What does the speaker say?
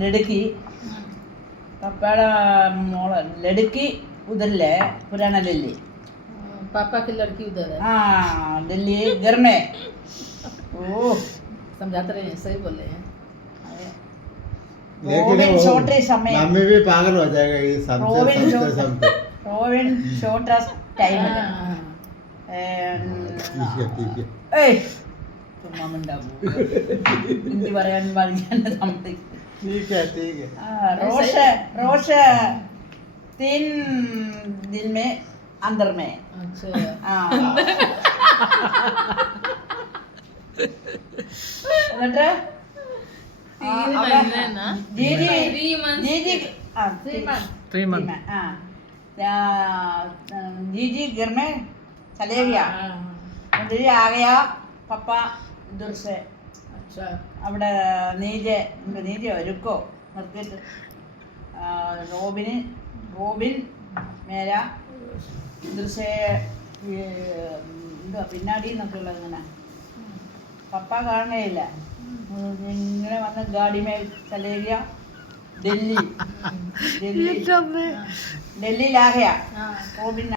लड़की पापा मोड़ा लड़की उधर ले पुराना दिल्ली पापा की लड़की उधर है। हाँ दिल्ली घर में ओह समझाते रहे हैं, सही बोल रहे हैं। रोबिन छोटे समय मम्मी भी पागल हो जाएगा ये रोबिन समझते समझते। रोबिन छोटा टाइम ठीक है ഏയ് ചുമ്മാ മിണ്ടാവൂ ഹിന്ദി പറയാൻ പറഞ്ഞാൽ സമ്മതിക്കും ठीक है रोश रोश 3 दिन में अंदर में अच्छा എന്നിട്ട് तीन महीने ना दीदी 3 months दीदी 3 months जीजी घर में चले गया मुझे आ गया पापा इधर से अच्छा അവിടെ നീജ ഒരുക്കോ നിർത്തിയിട്ട് റോബിൻ മേര ഇതുസേ എന്താ പിന്നാടി എന്നൊക്കെയുള്ള ഇങ്ങനെ പപ്പ കാണുകയില്ല ഇങ്ങനെ വന്ന് ഗാഡി മേൽ ചലേഗിയ ദില്ലി ദില്ലി ലാ ഗയാ റോബിൻ